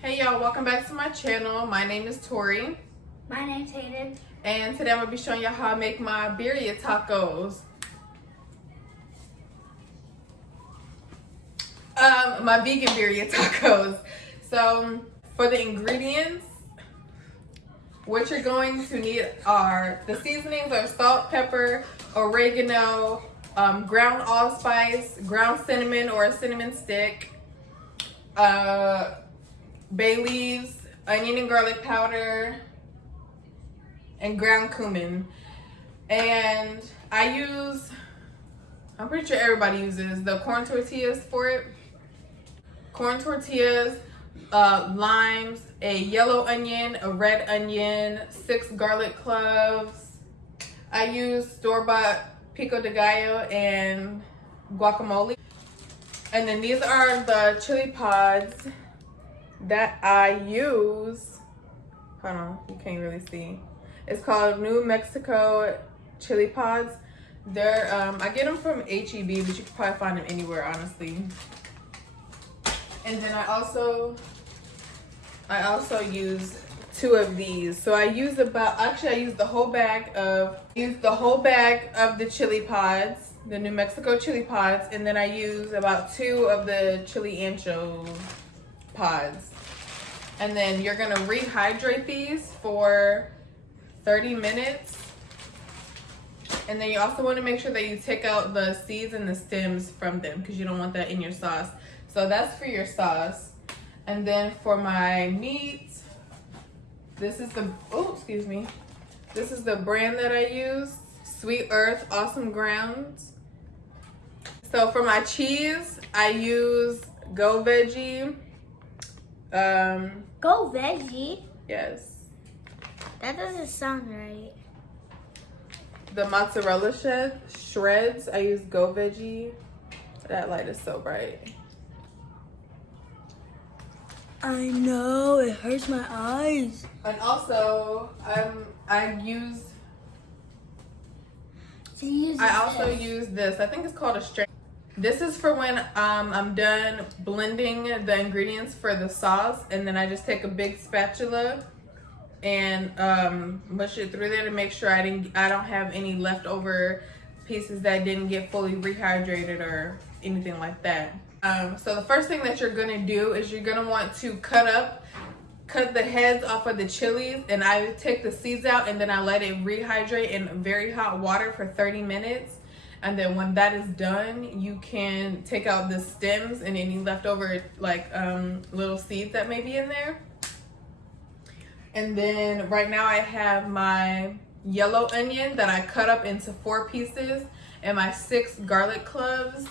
Hey y'all, welcome back to my channel. My name is Tori. My name's Hayden. And today I'm going to be showing you how I make my birria tacos. My vegan birria tacos. So for the ingredients, what you're going to need are the seasonings are salt, pepper, oregano, ground allspice, ground cinnamon or a cinnamon stick, bay leaves, onion and garlic powder, and ground cumin. And I'm pretty sure everybody uses the corn tortillas for it. Corn tortillas, limes, a yellow onion, a red onion, 6 garlic cloves. I use store-bought Pico de Gallo and guacamole. And then these are the chili pods that I use. Hold on, you can't really see. It's called New Mexico chili pods. They're I get them from HEB, but you can probably find them anywhere, honestly. And then I also use 2 of these. So I use I use the whole bag of the chili pods, the New Mexico chili pods, and then I use about 2 of the chili ancho pods. And then you're gonna rehydrate these for 30 minutes. And then you also want to make sure that you take out the seeds and the stems from them because you don't want that in your sauce. So that's for your sauce. And then for my meat, this is the brand that I use, Sweet Earth Awesome Grounds. So for my cheese, I use Go Veggie. Go Veggie? Yes. That doesn't sound right. The mozzarella shreds, I use Go Veggie. That light is so bright. I know, it hurts my eyes. And also, I also use this. I think it's called a strain. This is for when I'm done blending the ingredients for the sauce, and then I just take a big spatula and mush it through there to make sure I don't have any leftover pieces that didn't get fully rehydrated or anything like that. So the first thing that you're gonna do is you're gonna want to cut the heads off of the chilies, and I take the seeds out and then I let it rehydrate in very hot water for 30 minutes. And then when that is done, you can take out the stems and any leftover little seeds that may be in there. And then right now I have my yellow onion that I cut up into 4 pieces and my 6 garlic cloves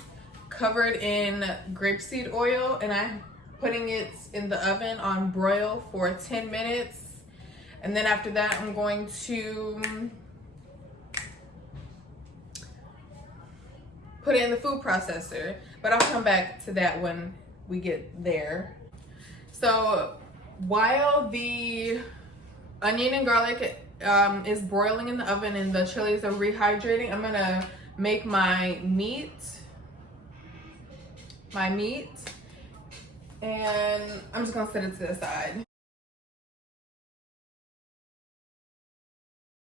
covered in grapeseed oil, and I'm putting it in the oven on broil for 10 minutes. And then after that, I'm going to put it in the food processor, but I'll come back to that when we get there. So while the onion and garlic is broiling in the oven and the chilies are rehydrating, I'm gonna make my meat, and I'm just gonna set it to the side.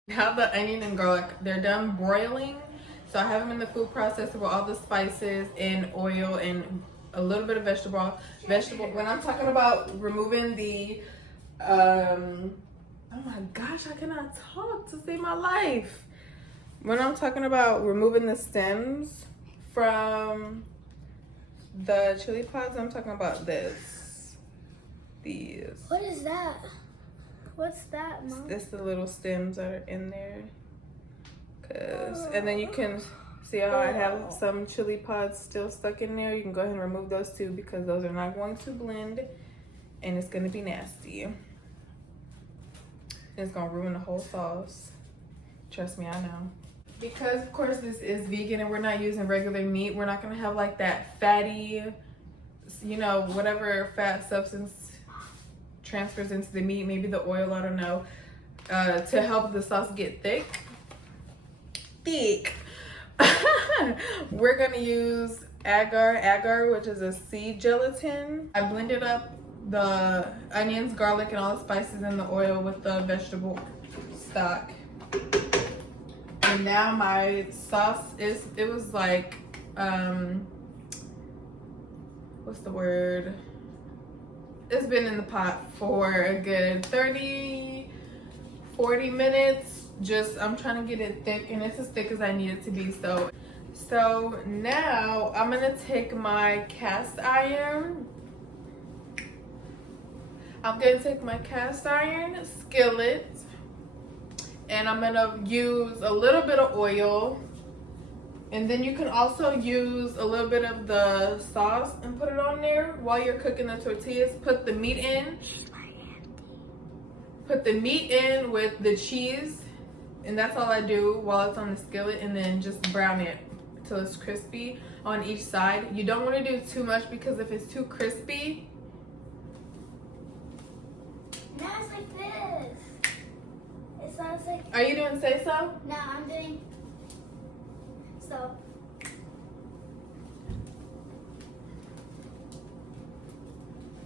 Now the onion and garlic, they're done broiling. So I have them in the food processor with all the spices and oil and a little bit of vegetable. When I'm talking about removing the, oh my gosh, I cannot talk to save my life. When I'm talking about removing the stems from the chili pods, I'm talking about these. What is that? What's that, Mom? It's the little stems that are in there. And then you can see how I have some chili pods still stuck in there. You can go ahead and remove those too because those are not going to blend and it's going to be nasty. And it's going to ruin the whole sauce. Trust me, I know. Because of course this is vegan and we're not using regular meat, we're not going to have like that fatty, whatever fat substance transfers into the meat, maybe the oil, I don't know, to help the sauce get thick. We're gonna use agar, which is a seed gelatin. I blended up the onions, garlic, and all the spices in the oil with the vegetable stock. And now my sauce it was like, what's the word? It's been in the pot for a good 30, 40 minutes. I'm trying to get it thick, and it's as thick as I need it to be. So now I'm gonna take my cast iron. I'm gonna take my cast iron skillet, and I'm gonna use a little bit of oil. And then you can also use a little bit of the sauce and put it on there while you're cooking the tortillas. Put the meat in. Put the meat in with the cheese. And that's all I do while it's on the skillet. And then just brown it till it's crispy on each side. You don't want to do too much, because if it's too crispy. Now it's like this. It sounds like. Are you doing say so? No, I'm doing. So.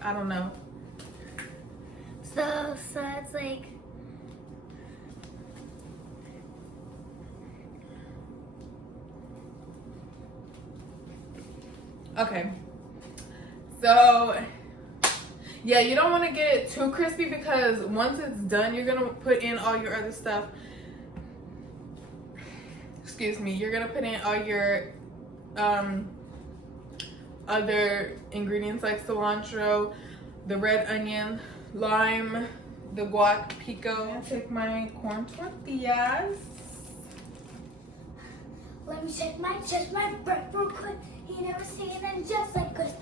I don't know. So it's like. Okay. So, yeah, you don't want to get it too crispy, because once it's done, you're going to put in all your other stuff. Excuse me, you're gonna put in all your other ingredients like cilantro, the red onion, lime, the guac, pico. I'm gonna take my corn tortillas. Let me check my breath real quick. You never seen it just like this.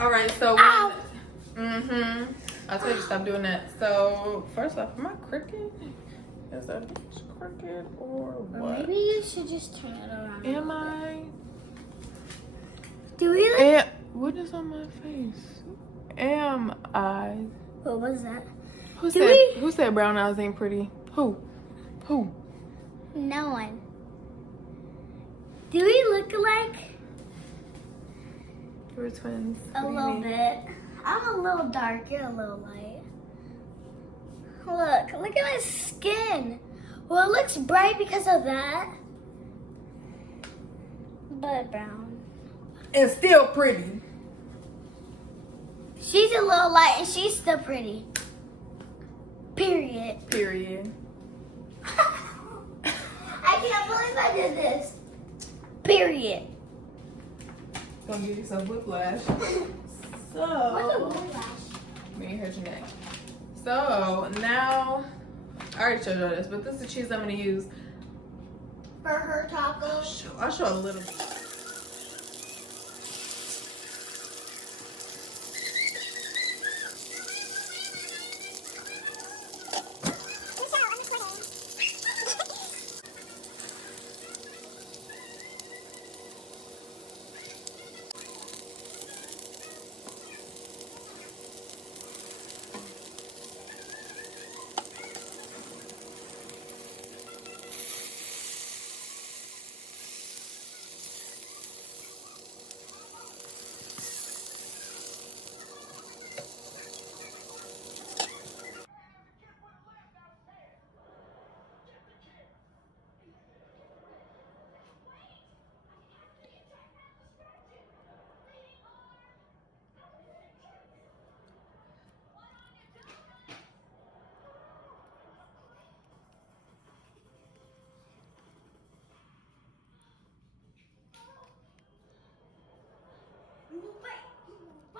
All right, so Ow! I told you stop doing that. So first off, am I crooked? Is that crooked or what? Maybe you should just turn it around. Am I? Do we like? What is on my face? Am I? What was that? Who said brown eyes ain't pretty? Who? No one. Do we look alike? We're twins. A little bit. I'm a little dark, you're a little light. Look at my skin. Well, it looks bright because of that. But brown. And still pretty. She's a little light and she's still pretty. Period. I can't believe I did this. Period. Don't give yourself whiplash. What's a So, whiplash? let me hurt your neck. So now, I already showed you this, but this is the cheese I'm gonna use. For her tacos. I'll show a little bit.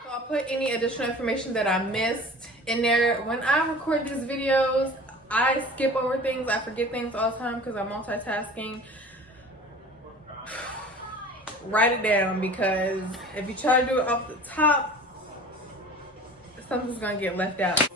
So I'll put any additional information that I missed in there. When I record these videos, I skip over things. I forget things all the time because I'm multitasking. Write it down, because if you try to do it off the top, something's gonna get left out.